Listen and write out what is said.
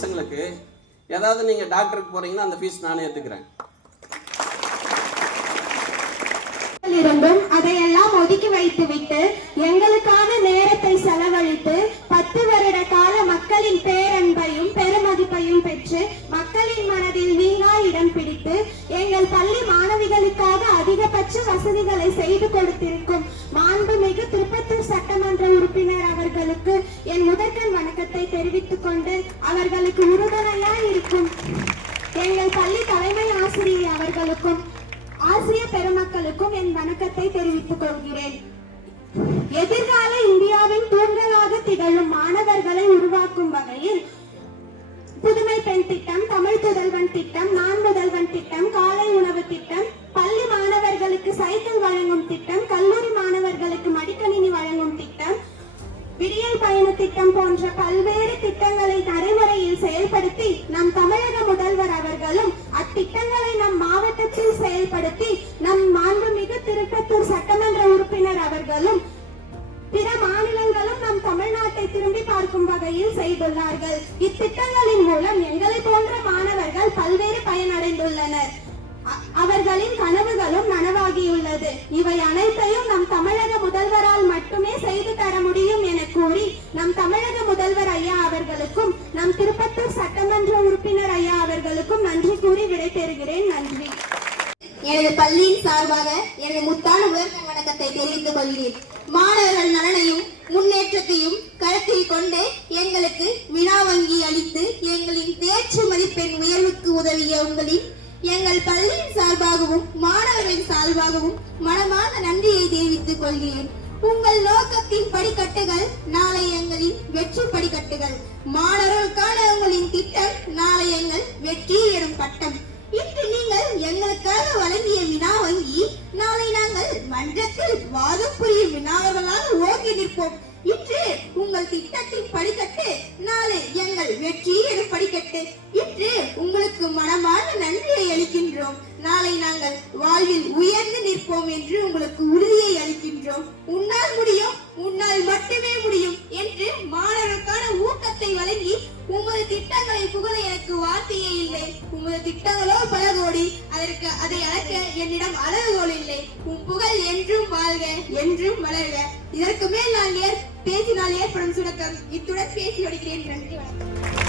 பசங்களுக்கு ஏதாவது நீங்கள் டாக்டருக்கு போகிறீங்கன்னா அந்த ஃபீஸ் நானே எடுத்துக்கிறேன். அதிகபட்ச வசதிகளை செய்து கொடுத்திருக்கும் மாண்புமிகு திருப்பத்தூர் சட்டமன்ற உறுப்பினர் அவர்களுக்கு என் முதற்கண் வணக்கத்தை தெரிவித்துக் கொண்டு அவர்களுக்கு உறுதுணையாய் இருக்கும் எங்கள் பள்ளி தலைமை ஆசிரியர் அவர்களுக்கும் ஆசிரியர் பெருமக்களுக்கும் என் வணக்கத்தை தெரிவித்துக் கொள்கிறேன். எதிர்கால இந்தியாவின் தூண்களாக திகழும் மாணவர்களை உருவாக்கும் வகையில் புதுமை பெண் திட்டம் தமிழ் புதல்வன் திட்டம் நான் முதல்வன் திட்டம் விடியல் பயண திட்டம் போன்ற பல்வேறு திட்டங்களை நடைமுறையில் செயல்படுத்தி நம் தமிழக முதல்வர் அவர்களும் அத்திட்டங்களை நம் மாவட்டத்தில் செயல்படுத்தி நம் மாண்புமிகு திருப்பத்தூர் சட்டமன்ற உறுப்பினர் அவர்களும் பிற மாநிலங்களும் நம் தமிழ்நாட்டை திரும்பி பார்க்கும் வகையில் செய்துள்ளார்கள். இத்திட்டங்களின் மூலம் எங்களை போன்ற மாணவர்கள் பல்வேறு பயனடைந்துள்ளனர். அவர்களின் கனவுகளும் நனவாகியுள்ளது. இவை அனைத்தையும் நம் தமிழக முதல்வரால் மட்டுமே செய்து சார்பாக எனது முத்தான உயர்ந்த வணக்கத்தை தெரிவித்துக் கொள்கிறேன். மாணவர்கள் நலனையும் முன்னேற்றத்தையும் கருத்தில் கொண்டு எங்களுக்கு வினா வங்கி அளித்து எங்களின் தேர்ச்சி மதிப்பெண் உயர்வுக்கு உதவிய உங்களின் எங்கள் பள்ளியின் சார்பாகவும் மாணவர்களின் சார்பாகவும் மனமார்ந்த நன்றியை தெரிவித்துக் கொள்கிறேன். உங்கள் நோக்கத்தின் படிக்கட்டுகள் நாளை எங்களின் வெற்றி படிக்கட்டுகள். மாணவர்களுக்கான உங்களின் திட்டம் நாளை எங்கள் வெற்றி மன்றத்தில் வாதம் புரியும் வினாவர்களாக ஓங்கி நிற்போம். இன்று உங்கள் திட்டத்தின் படிக்கட்டு நாளை எங்கள் வெற்றி எனும் படிக்கட்டு. இன்று உங்களுக்கு மனமான நன்றியை அளிக்கின்றோம். நாளை நாங்கள் வாழ்வில் உயர்ந்து நிற்போம் என்று உங்களுக்கு உறுதியை அளிக்கின்றோம். உன்னால் முடியும் உன்னால் மட்டுமே முடியும். உமது திட்டங்களோ பல கோடி அதற்கு அதை அளக்க என்னிடம் அளவுகோல் இல்லை. உன் புகழ் என்றும் வாழ்க என்றும் வளர்க. இதற்கு மேல் நான் ஏற் பேசினால் ஏற்படும் சுணக்கம். இத்துடன் பேசி வருகிறேன் நன்றி வணக்கம்.